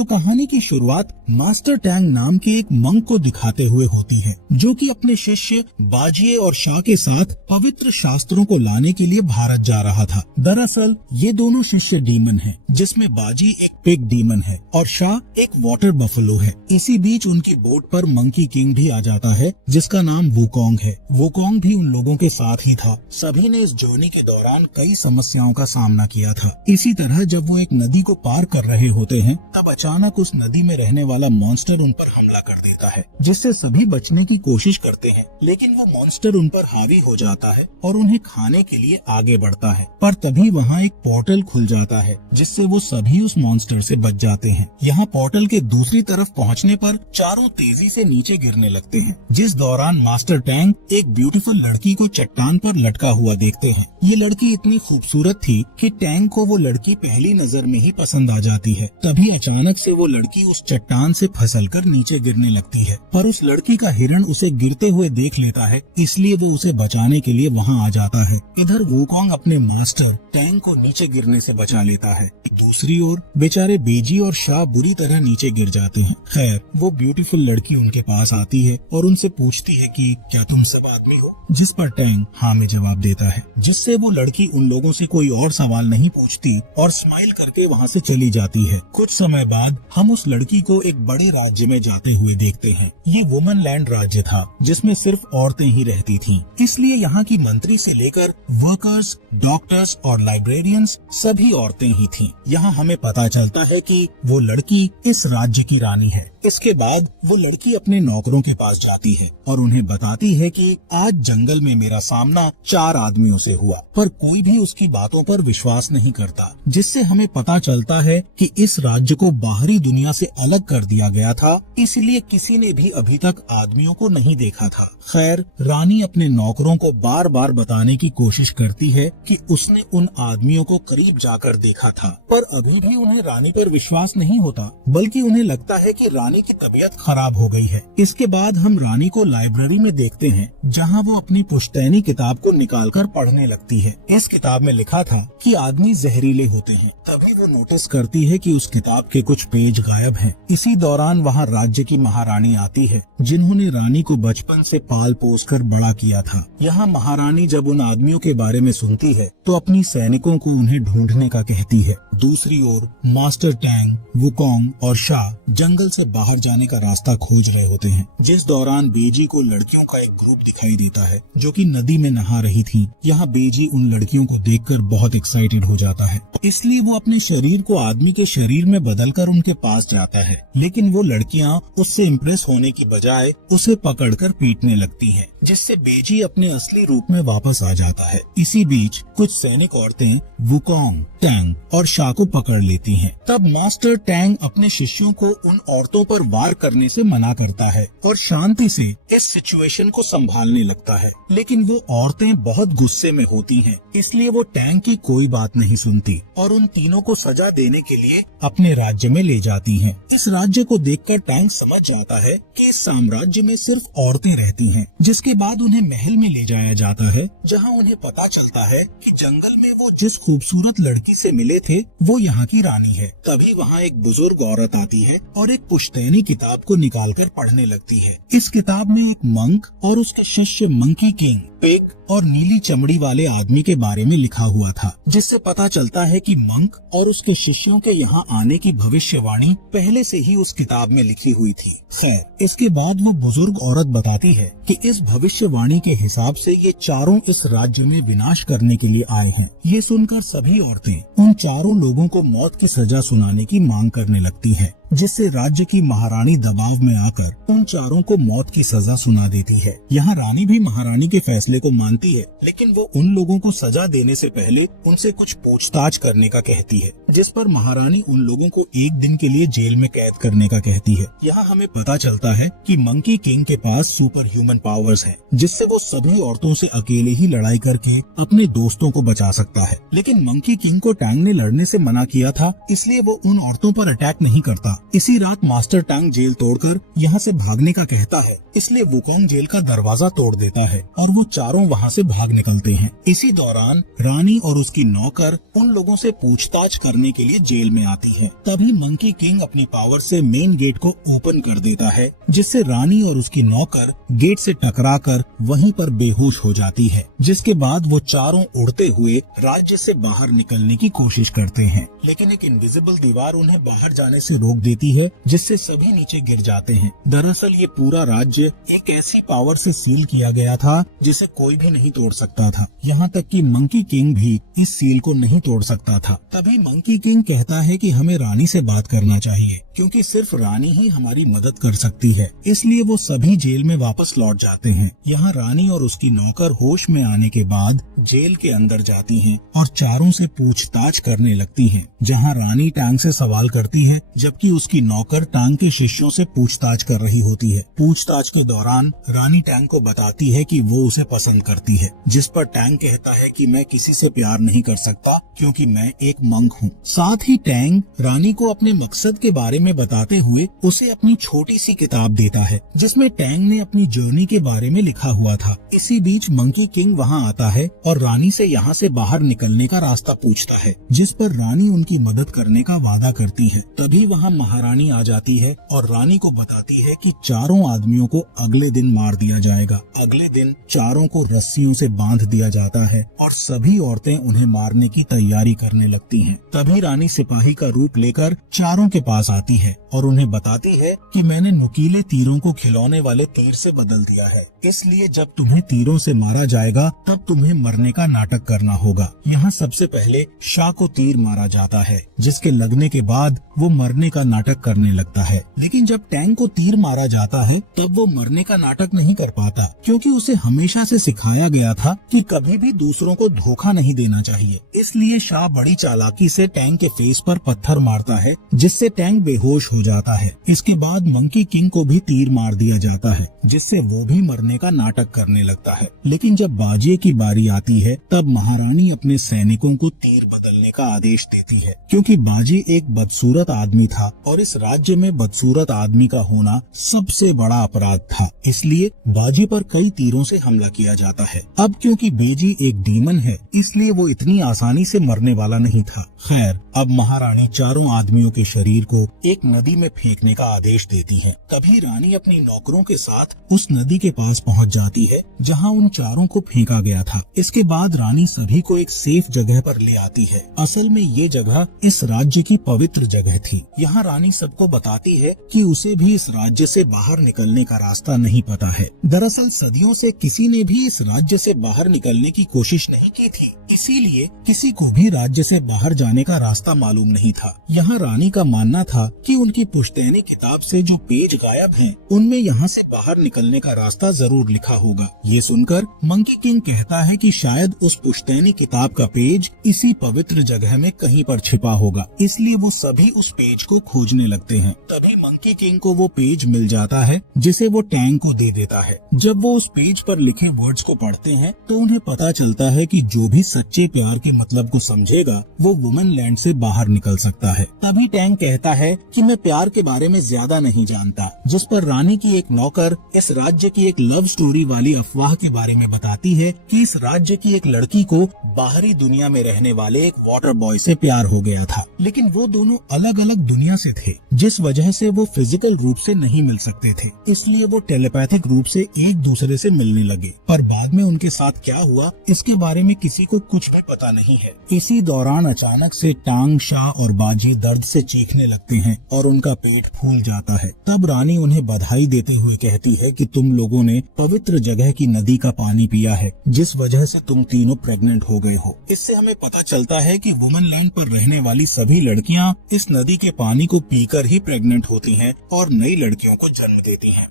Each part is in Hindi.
तो कहानी की शुरुआत मास्टर टैंग नाम के एक मंक को दिखाते हुए होती है, जो कि अपने शिष्य बाजिए और शाह के साथ पवित्र शास्त्रों को लाने के लिए भारत जा रहा था। दरअसल ये दोनों शिष्य डीमन हैं, जिसमें बाजी एक पिग डीमन है और शाह एक वाटर बफलो है। इसी बीच उनकी बोट पर मंकी किंग भी आ जाता है, जिसका नाम वुकोंग है। वुकोंग भी उन लोगों के साथ ही था। सभी ने इस जर्नी के दौरान कई समस्याओं का सामना किया था। इसी तरह जब वो एक नदी को पार कर रहे होते हैं, तब अचानक उस नदी में रहने वाला मॉन्स्टर उन पर हमला कर देता है, जिससे सभी बचने की कोशिश करते हैं, लेकिन वो मॉन्स्टर उन पर हावी हो जाता है और उन्हें खाने के लिए आगे बढ़ता है। पर तभी वहाँ एक पोर्टल खुल जाता है, जिससे वो सभी उस मॉन्स्टर से बच जाते हैं। यहाँ पोर्टल के दूसरी तरफ पहुँचने पर चारों तेजी से नीचे गिरने लगते हैं, जिस दौरान मास्टर टैंग एक ब्यूटीफुल लड़की को चट्टान पर लटका हुआ देखते हैं। ये लड़की इतनी खूबसूरत थी कि टैंग को वो लड़की पहली नजर में ही पसंद आ जाती है। तभी अचानक से वो लड़की उस चट्टान से फिसलकर नीचे गिरने लगती है, पर उस लड़की का हिरण उसे गिरते हुए देख लेता है, इसलिए वो उसे बचाने के लिए वहाँ आ जाता है। इधर वुकोंग अपने मास्टर टैंग को नीचे गिरने से बचा लेता है। दूसरी ओर बेचारे बेजी और शाह बुरी तरह नीचे गिर जाते हैं। खैर, वो ब्यूटीफुल लड़की उनके पास आती है और उनसे पूछती है कि क्या तुम सब आदमी हो, जिस पर टैंग हाँ में जवाब देता है, जिससे वो लड़की उन लोगों से कोई और सवाल नहीं पूछती और स्माइल करके वहाँ से चली जाती है। कुछ समय बाद हम उस लड़की को एक बड़े राज्य में जाते हुए देखते हैं। ये वुमन लैंड राज्य था, जिसमें सिर्फ औरतें ही रहती थीं। इसलिए यहाँ की मंत्री से लेकर वर्कर्स, डॉक्टर्स और लाइब्रेरियंस सभी औरतें ही थीं। यहाँ हमें पता चलता है कि वो लड़की इस राज्य की रानी है। इसके बाद वो लड़की अपने नौकरों के पास जाती है और उन्हें बताती है कि आज जंगल में मेरा सामना 4 आदमियों से हुआ, पर कोई भी उसकी बातों पर विश्वास नहीं करता, जिससे हमें पता चलता है कि इस राज्य को बाहरी दुनिया से अलग कर दिया गया था, इसलिए किसी ने भी अभी तक आदमियों को नहीं देखा था। खैर, रानी अपने नौकरों को बार बार बताने की कोशिश करती है कि उसने उन आदमियों को करीब जाकर देखा था, पर अभी भी उन्हें रानी पर विश्वास नहीं होता, बल्कि उन्हें लगता है कि रानी की तबीयत खराब हो गई है। इसके बाद हम रानी को लाइब्रेरी में देखते हैं, जहां वो अपनी पुश्तैनी किताब को निकालकर पढ़ने लगती है। इस किताब में लिखा था कि आदमी जहरीले होते हैं। तभी वो नोटिस करती है कि उस किताब के कुछ पेज गायब हैं। इसी दौरान वहाँ राज्य की महारानी आती है, जिन्होंने रानी को बचपन से पाल पोस कर बड़ा किया था। यहाँ महारानी जब उन आदमियों के बारे में सुनती है, तो अपनी सैनिकों को उन्हें ढूंढने का कहती है। दूसरी ओर मास्टर टैंग, वुकोंग और शाह जंगल से बाहर जाने का रास्ता खोज रहे होते हैं, जिस दौरान बेजी को लड़कियों का एक ग्रुप दिखाई देता है, जो कि नदी में नहा रही थी। यहाँ बेजी उन लड़कियों को देखकर बहुत एक्साइटेड हो जाता है, इसलिए वो अपने शरीर को आदमी के शरीर में बदलकर उनके पास जाता है, लेकिन वो लड़कियाँ उससे इम्प्रेस होने की बजाय उसे पकड़कर पीटने लगती हैं, जिससे बेजी अपने असली रूप में वापस आ जाता है। इसी बीच कुछ सैनिक औरतें वुकोंग, टैंग और शाह को पकड़ लेती हैं। तब मास्टर टैंग अपने शिष्यों को उन औरतों पर वार करने से मना करता है और शांति से इस सिचुएशन को संभालने लगता है, लेकिन वो औरतें बहुत गुस्से में होती हैं, इसलिए वो टैंग की कोई बात नहीं सुनती और उन तीनों को सजा देने के लिए अपने राज्य में ले जाती हैं। इस राज्य को देखकर टैंग समझ जाता है कि इस साम्राज्य में सिर्फ औरतें रहती हैं, जिसके बाद उन्हें महल में ले जाया जाता है, जहाँ उन्हें पता चलता है कि जंगल में वो जिस खूबसूरत लड़की से मिले थे, वो यहाँ की रानी है। तभी वहाँ एक बुजुर्ग औरत आती है और एक पुश्तैनी किताब को निकालकर पढ़ने लगती है। इस किताब में एक मंक और उसके शिष्य मंकी किंग, पिग और नीली चमड़ी वाले आदमी के बारे में लिखा हुआ था, जिससे पता चलता है कि मंक और उसके शिष्यों के यहाँ आने की भविष्यवाणी पहले से ही उस किताब में लिखी हुई थी। खैर, इसके बाद वो बुजुर्ग औरत बताती है कि इस भविष्यवाणी के हिसाब से ये चारों इस राज्य में विनाश करने के लिए आए हैं। ये सुनकर सभी औरतें उन चारों लोगों को मौत की सजा सुनाने की मांग करने लगती हैं, जिससे राज्य की महारानी दबाव में आकर उन चारों को मौत की सजा सुना देती है। यहाँ रानी भी महारानी के फैसले को मानती है, लेकिन वो उन लोगों को सजा देने से पहले उनसे कुछ पूछताछ करने का कहती है, जिस पर महारानी उन लोगों को 1 दिन के लिए जेल में कैद करने का कहती है। यहाँ हमें पता चलता है कि मंकी किंग के पास सुपर ह्यूमन पावर्स हैं, जिससे वो सभी औरतों से अकेले ही लड़ाई करके अपने दोस्तों को बचा सकता है। लेकिन मंकी किंग को टैंग ने लड़ने से मना किया था, इसलिए वो उन औरतों पर अटैक नहीं करता इसी रात मास्टर टैंग जेल तोड़कर यहाँ से भागने का कहता है, इसलिए वुकोंग जेल का दरवाजा तोड़ देता है और वो चारों वहाँ से भाग निकलते हैं। इसी दौरान रानी और उसकी नौकर उन लोगों से पूछताछ करने के लिए जेल में आती है। तभी मंकी किंग अपनी पावर से मेन गेट को ओपन कर देता है, जिससे रानी और उसकी नौकर गेट से टकराकर वहीं पर बेहोश हो जाती है। जिसके बाद वो चारों उड़ते हुए राज्य से बाहर निकलने की कोशिश करते हैं, लेकिन एक इनविजिबल दीवार उन्हें बाहर जाने से रोक देती है, जिससे सभी नीचे गिर जाते हैं। दरअसल ये पूरा राज्य एक ऐसी पावर से सील किया गया था जिसे कोई भी नहीं तोड़ सकता था, यहाँ तक कि मंकी किंग भी इस सील को नहीं तोड़ सकता था। तभी मंकी किंग कहता है कि हमें रानी से बात करना चाहिए, क्योंकि सिर्फ रानी ही हमारी मदद कर सकती है। इसलिए वो सभी जेल में वापस लौट जाते हैं। यहाँ रानी और उसकी नौकर होश में आने के बाद जेल के अंदर जाती हैं और चारों से पूछताछ करने लगती हैं। जहाँ रानी टैंग से सवाल करती है, जबकि उसकी नौकर टैंग के शिष्यों से पूछताछ कर रही होती है। पूछताछ के दौरान रानी टैंग को बताती है कि वो उसे पसंद करती है, जिस पर टैंग कहता है कि मैं किसी से प्यार नहीं कर सकता क्योंकि मैं एक मंक हूँ। साथ ही टैंग रानी को अपने मकसद के बारे में बताते हुए उसे अपनी छोटी सी किताब देता है, जिसमें टैंग ने अपनी जर्नी के बारे में लिखा हुआ था। इसी बीच मंकी किंग वहाँ आता है और रानी से यहाँ से बाहर निकलने का रास्ता पूछता है, जिस पर रानी उनकी मदद करने का वादा करती है। तभी वहाँ महारानी आ जाती है और रानी को बताती है कि चारों आदमियों को अगले दिन मार दिया जाएगा। अगले दिन चारों को रस्सियों से बांध दिया जाता है और सभी औरतें उन्हें मारने की तैयारी करने लगती हैं। तभी रानी सिपाही का रूप लेकर चारों के पास आती है और उन्हें बताती है कि मैंने नुकीले तीरों को खिलौने वाले तीर से बदल दिया है, इसलिए जब तुम्हें तीरों से मारा जाएगा तब तुम्हें मरने का नाटक करना होगा। यहाँ सबसे पहले शाह को तीर मारा जाता है, जिसके लगने के बाद वो मरने का नाटक करने लगता है। लेकिन जब टैंग को तीर मारा जाता है तब वो मरने का नाटक नहीं कर पाता, क्योंकि उसे हमेशा से सिखाया गया था कि कभी भी दूसरों को धोखा नहीं देना चाहिए। इसलिए शाह बड़ी चालाकी से टैंग के फेस पर पत्थर मारता है, जिससे टैंग बेहोश हो जाता है। इसके बाद मंकी किंग को भी तीर मार दिया जाता है, जिससे वो भी मरने का नाटक करने लगता है। लेकिन जब बाजिए की बारी आती है तब महारानी अपने सैनिकों को तीर बदलने का आदेश देती है, क्योंकि बाजी एक बदसूरत आदमी था और इस राज्य में बदसूरत आदमी का होना सबसे बड़ा अपराध था। इसलिए बाजी पर कई तीरों से हमला किया जाता है। अब क्योंकि बेजी एक डीमन है, इसलिए वो इतनी आसानी से मरने वाला नहीं था। खैर, अब महारानी चारों आदमियों के शरीर को एक नदी में फेंकने का आदेश देती है। तभी रानी अपनी नौकरों के साथ उस नदी के पास पहुंच जाती है जहां उन चारों को फेंका गया था। इसके बाद रानी सभी को एक सेफ जगह पर ले आती है। असल में ये जगह इस राज्य की पवित्र जगह थी। यहाँ रानी सबको बताती है कि उसे भी इस राज्य से बाहर निकलने का रास्ता नहीं पता है। दरअसल सदियों से किसी ने भी इस राज्य से बाहर निकलने की कोशिश नहीं की थी, इसीलिए किसी को भी राज्य से बाहर जाने का रास्ता मालूम नहीं था। यहाँ रानी का मानना था कि उनकी पुश्तैनी किताब से जो पेज गायब हैं, उनमें यहाँ से बाहर निकलने का रास्ता जरूर लिखा होगा। ये सुनकर मंकी किंग कहता है कि शायद उस पुश्तैनी किताब का पेज इसी पवित्र जगह में कहीं पर छिपा होगा, इसलिए वो सभी उस पेज को खोजने लगते हैं। तभी मंकी किंग को वो पेज मिल जाता है, जिसे वो टैंग को दे देता है। जब वो उस पेज पर लिखे वर्ड्स को पढ़ते हैं तो उन्हें पता चलता है कि जो भी सच्चे प्यार के मतलब को समझेगा वो वुमेन लैंड से बाहर निकल सकता है। तभी टैंग कहता है कि मैं प्यार के बारे में ज्यादा नहीं जानता, जिस पर रानी की एक नौकर इस राज्य की एक लव स्टोरी वाली अफवाह के बारे में बताती है कि इस राज्य की एक लड़की को बाहरी दुनिया में रहने वाले एक वाटर बॉय से प्यार हो गया था, लेकिन वो दोनों अलग अलग दुनिया से थे, जिस वजह से वो फिजिकल रूप से नहीं मिल सकते थे। इसलिए वो टेलीपैथिक रूप से एक दूसरे से मिलने लगे, पर बाद में उनके साथ क्या हुआ इसके बारे में किसी को कुछ भी पता नहीं है। इसी दौरान अचानक से टांग, शाह और बाजी दर्द से चीखने लगते हैं और उनका पेट फूल जाता है। तब रानी उन्हें बधाई देते हुए कहती है कि तुम लोगों ने पवित्र जगह की नदी का पानी पिया है, जिस वजह से तुम तीनों प्रेग्नेंट हो गए हो। इससे हमें पता चलता है कि वुमेन लैंड पर रहने वाली सभी लड़कियां इस नदी के पानी को पीकर ही प्रेग्नेंट होती हैं और नई लड़कियों को जन्म देती हैं।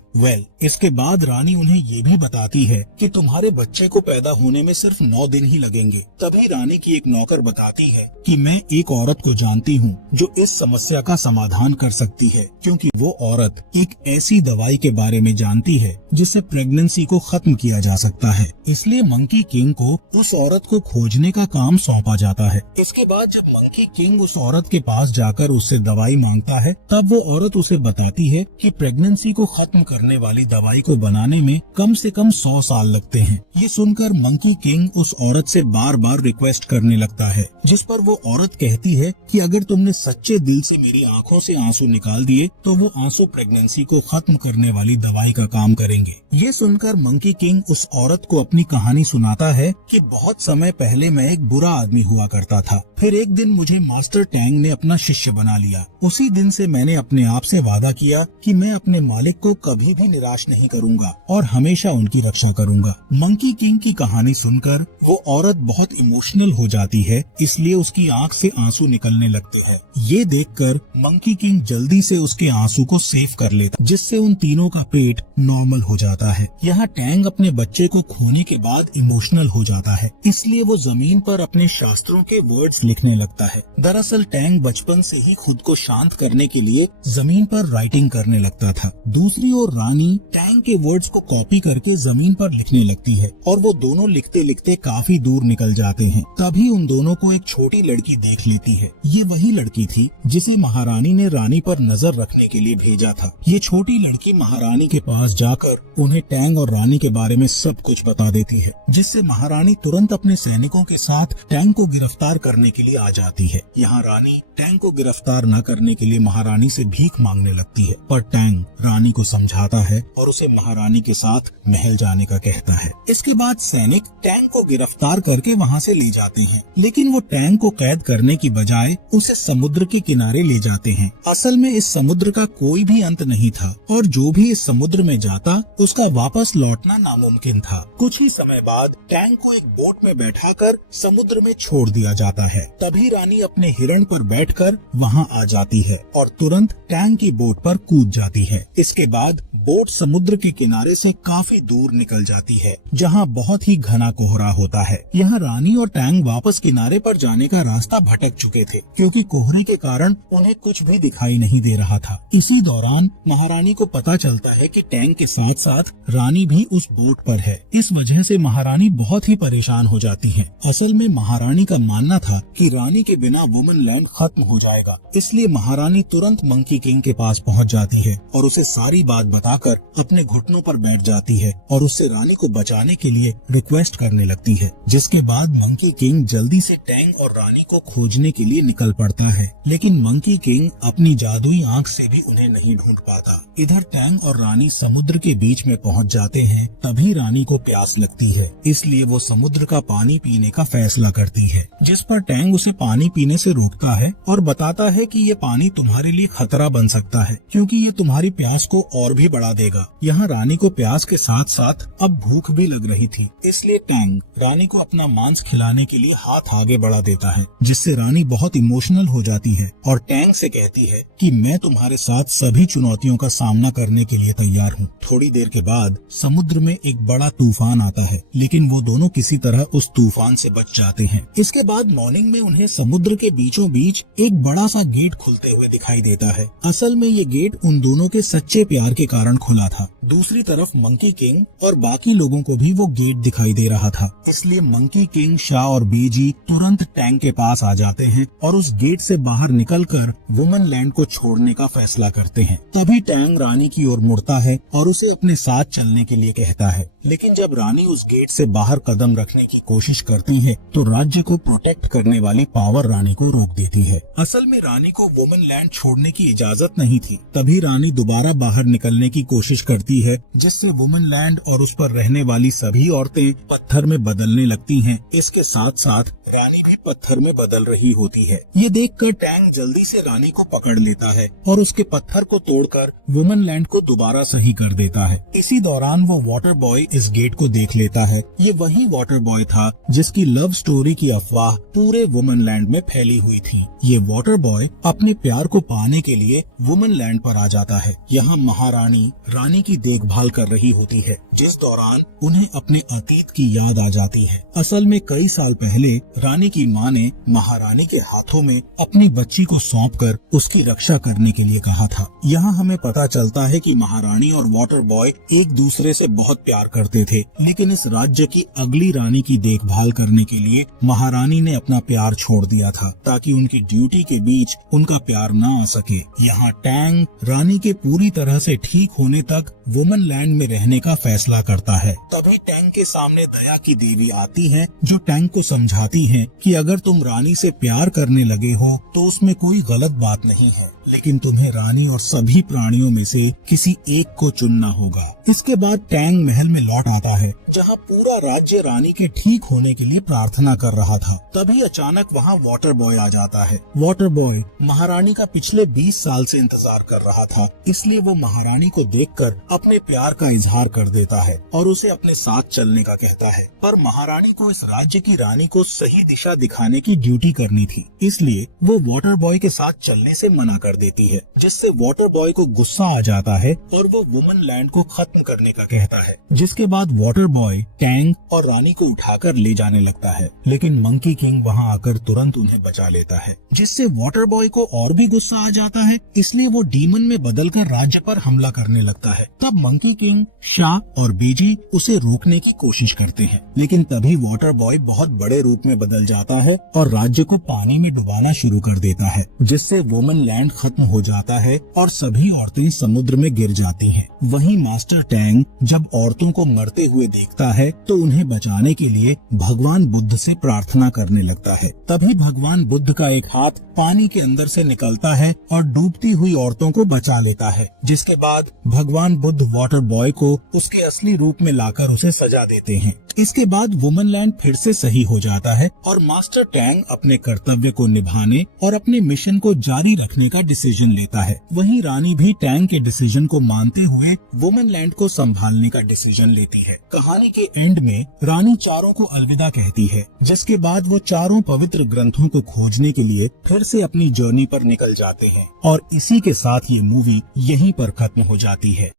इसके बाद रानी उन्हें ये भी बताती है कि तुम्हारे बच्चे को पैदा होने में सिर्फ 9 दिन ही लगेंगे। तभी रानी की एक नौकर बताती है कि मैं एक औरत को जानती हूँ जो इस समस्या का समाधान कर सकती है, क्योंकि वो औरत एक ऐसी दवाई के बारे में जानती है जिससे प्रेगनेंसी को खत्म किया जा सकता है। इसलिए मंकी किंग को उस औरत को खोजने का काम सौंपा जाता है। इसके बाद जब मंकी किंग उस औरत के पास जाकर उससे दवाई मांग मांगता है, तब वो औरत उसे बताती है कि प्रेगनेंसी को खत्म करने वाली दवाई को बनाने में कम से कम 100 साल लगते हैं। ये सुनकर मंकी किंग उस औरत से बार बार रिक्वेस्ट करने लगता है, जिस पर वो औरत कहती है कि अगर तुमने सच्चे दिल से मेरी आंखों से आंसू निकाल दिए तो वो आंसू प्रेगनेंसी को खत्म करने वाली दवाई का काम करेंगे। ये सुनकर मंकी किंग उस औरत को अपनी कहानी सुनाता है कि बहुत समय पहले मैं एक बुरा आदमी हुआ करता था, फिर एक दिन मुझे मास्टर टैंग ने अपना शिष्य बना लिया। उसी दिन से मैंने अपने आप से वादा किया कि मैं अपने मालिक को कभी भी निराश नहीं करूंगा और हमेशा उनकी रक्षा करूंगा। मंकी किंग की कहानी सुनकर वो औरत बहुत इमोशनल हो जाती है, इसलिए उसकी आंख से आंसू निकलने लगते हैं। ये देखकर मंकी किंग जल्दी से उसके आंसू को सेव कर लेता, जिससे उन तीनों का पेट नॉर्मल हो जाता है। यहाँ टैंग अपने बच्चे को खोने के बाद इमोशनल हो जाता है, इसलिए वो जमीन पर अपने शास्त्रों के वर्ड्स लिखने लगता है। दरअसल टैंग बचपन से ही खुद को शांत करने के लिए जमीन पर राइटिंग करने लगता था। दूसरी ओर रानी टैंग के वर्ड्स को कॉपी करके जमीन पर लिखने लगती है और वो दोनों लिखते लिखते काफी दूर निकल जाते हैं। तभी उन दोनों को एक छोटी लड़की देख लेती है। ये वही लड़की थी जिसे महारानी ने रानी पर नजर रखने के लिए भेजा था। ये छोटी लड़की महारानी के पास जाकर उन्हें टैंग और रानी के बारे में सब कुछ बता देती है, जिससे महारानी तुरंत अपने सैनिकों के साथ टैंग को गिरफ्तार करने के लिए आ जाती है। यहाँ रानी टैंग को गिरफ्तार न करने के लिए महारानी से भीख मांगने लगती है, पर टैंग रानी को समझाता है और उसे महारानी के साथ महल जाने का कहता है। इसके बाद सैनिक टैंग को गिरफ्तार करके वहाँ से ले जाते हैं, लेकिन वो टैंग को कैद करने की बजाय उसे समुद्र के किनारे ले जाते हैं। असल में इस समुद्र का कोई भी अंत नहीं था और जो भी इस समुद्र में जाता उसका वापस लौटना नामुमकिन था। कुछ ही समय बाद टैंग को एक बोट में बैठाकर समुद्र में छोड़ दिया जाता है। तभी रानी अपने हिरण पर बैठकर वहाँ आ जाती है और तुरंत टैंग की बोट पर कूद जाती है। इसके बाद बोट समुद्र के किनारे से काफी दूर निकल जाती है, जहाँ बहुत ही घना कोहरा होता है। यहाँ रानी और टैंग वापस किनारे पर जाने का रास्ता भटक चुके थे, क्योंकि कोहरे के कारण उन्हें कुछ भी दिखाई नहीं दे रहा था। इसी दौरान महारानी को पता चलता है कि टैंग के साथ साथ रानी भी उस बोट पर है। इस वजह से महारानी बहुत ही परेशान हो जाती है। असल में महारानी का मानना था कि रानी के बिना वुमन लैंड खत्म हो जाएगा, इसलिए महारानी तुरंत मंकी किंग के पास पहुँच जाती है और उसे सारी बात बताकर अपने घुटनों पर बैठ जाती है और उससे रानी को बचाने के लिए रिक्वेस्ट करने लगती है। जिसके बाद मंकी किंग जल्दी से टैंग और रानी को खोजने के लिए निकल पड़ता है, लेकिन मंकी किंग अपनी जादुई आंख से भी उन्हें नहीं ढूंढ पाता। इधर टैंग और रानी समुद्र के बीच में पहुंच जाते हैं। तभी रानी को प्यास लगती है, इसलिए वो समुद्र का पानी पीने का फैसला करती है, जिस पर टैंग उसे पानी पीने से रोकता है और बताता है कि ये पानी तुम्हारे लिए खतरा बन सकता है, क्योंकि ये तुम्हारी प्यास को और भी बढ़ा देगा। यहाँ रानी को प्यास के साथ साथ अब भूख भी लग रही थी, इसलिए टैंग रानी को अपना मांस खिलाने के लिए हाथ आगे बढ़ा देता है, जिससे रानी बहुत इमोशनल हो जाती है और टैंग से कहती है कि मैं तुम्हारे साथ सभी चुनौतियों का सामना करने के लिए तैयार हूँ। थोड़ी देर के बाद समुद्र में एक बड़ा तूफान आता है, लेकिन वो दोनों किसी तरह उस तूफान से बच जाते हैं। इसके बाद मॉर्निंग में उन्हें समुद्र के बीचों बीच एक बड़ा सा गेट खुलते हुए दिखाई देता है। असल में ये गेट उन दोनों के सच्चे प्यार के कारण खुला था। दूसरी तरफ मंकी किंग और बाकी लोगों को भी वो गेट दिखाई दे रहा था, इसलिए मंकी किंग, शाह और बीजी तुरंत टैंग के पास आ जाते हैं और उस गेट से बाहर निकलकर वुमन लैंड को छोड़ने का फैसला करते हैं। तभी टैंग रानी की ओर मुड़ता है और उसे अपने साथ चलने के लिए कहता है, लेकिन जब रानी उस गेट से बाहर कदम रखने की कोशिश करती है तो राज्य को प्रोटेक्ट करने वाली पावर रानी को रोक देती है। असल में रानी को वुमन लैंड छोड़ने की इजाजत नहीं थी। तभी रानी दोबारा बाहर निकलने की कोशिश करती है, जिससे वुमन लैंड और उस पर रहने वाली सभी औरतें पत्थर में बदलने लगती हैं। इसके साथ साथ रानी भी पत्थर में बदल रही होती है। ये देखकर टैंग जल्दी से रानी को पकड़ लेता है और उसके पत्थर को तोड़कर वुमन लैंड को दोबारा सही कर देता है। इसी दौरान वो वाटर बॉय इस गेट को देख लेता है। ये वही वाटर बॉय था जिसकी लव स्टोरी की अफवाह पूरे वुमन लैंड में फैली हुई थी। ये वाटर बॉय अपने प्यार को पाने के लिए वुमन लैंड पर आ जाता है। यहाँ महारानी रानी की देखभाल कर रही होती है, जिस दौरान उन्हें अपने अतीत की याद आ जाती है। असल में कई साल पहले रानी की माँ ने महारानी के हाथों में अपनी बच्ची को सौंपकर उसकी रक्षा करने के लिए कहा था। यहाँ हमें पता चलता है कि महारानी और वाटर बॉय एक दूसरे से बहुत प्यार करते थे, लेकिन इस राज्य की अगली रानी की देखभाल करने के लिए महारानी ने अपना प्यार छोड़ दिया था, ताकि उनकी ड्यूटी के बीच उनका प्यार बाहर न आ सके। यहाँ टैंग रानी के पूरी तरह से ठीक होने तक वुमन लैंड में रहने का फैसला करता है। तभी टैंग के सामने दया की देवी आती है, जो टैंग को समझाती है कि अगर तुम रानी से प्यार करने लगे हो तो उसमें कोई गलत बात नहीं है, लेकिन तुम्हें रानी और सभी प्राणियों में से किसी एक को चुनना होगा। इसके बाद टैंग महल में लौट आता है, जहाँ पूरा राज्य रानी के ठीक होने के लिए प्रार्थना कर रहा था। तभी अचानक वहाँ वाटर बॉय आ जाता है। वाटर बॉय महारानी का पिछले 20 साल से इंतजार कर रहा था, इसलिए वो महारानी को देखकर अपने प्यार का इजहार कर देता है और उसे अपने साथ चलने का कहता है। पर महारानी को इस राज्य की रानी को सही दिशा दिखाने की ड्यूटी करनी थी, इसलिए वो वाटर बॉय के साथ चलने से मना कर देती है, जिससे वाटर बॉय को गुस्सा आ जाता है और वो वुमन लैंड को खत्म करने का कहता है। जिसके बाद वाटर बॉय टैंग और रानी को उठाकर ले जाने लगता है, लेकिन मंकी किंग वहाँ आकर तुरंत उन्हें बचा लेता है, जिससे वाटर बॉय को और भी गुस्सा आ जाता है। इसलिए वो डीमन में बदलकर राज्य पर हमला करने लगता है। तब मंकी किंग, शाह और बेजी उसे रोकने की कोशिश करते हैं, लेकिन तभी वाटर बॉय बहुत बड़े रूप में बदल जाता है और राज्य को पानी में डुबाना शुरू कर देता है, जिससे वुमन लैंड खत्म हो जाता है और सभी औरतें समुद्र में गिर जाती हैं। वहीं मास्टर टैंग जब औरतों को मरते हुए देखता है तो उन्हें बचाने के लिए भगवान बुद्ध से प्रार्थना करने लगता है। तभी भगवान बुद्ध का एक हाथ पानी के अंदर से निकलता है और डूबती हुई औरतों को बचा लेता है। जिसके बाद भगवान बुद्ध वाटर बॉय को उसके असली रूप में लाकर उसे सजा देते हैं। इसके बाद वुमन लैंड फिर से सही हो जाता है और मास्टर टैंग अपने कर्तव्य को निभाने और अपने मिशन को जारी रखने का डिसीजन लेता है। वहीं रानी भी टैंग के डिसीजन को मानते हुए वुमन लैंड को संभालने का डिसीजन लेती है। कहानी के एंड में रानी चारों को अलविदा कहती है, जिसके बाद वो चारों पवित्र ग्रंथों को खोजने के लिए फिर से अपनी जर्नी पर निकल जाते हैं और इसी के साथ ये मूवी यहीं पर खत्म हो जाती है।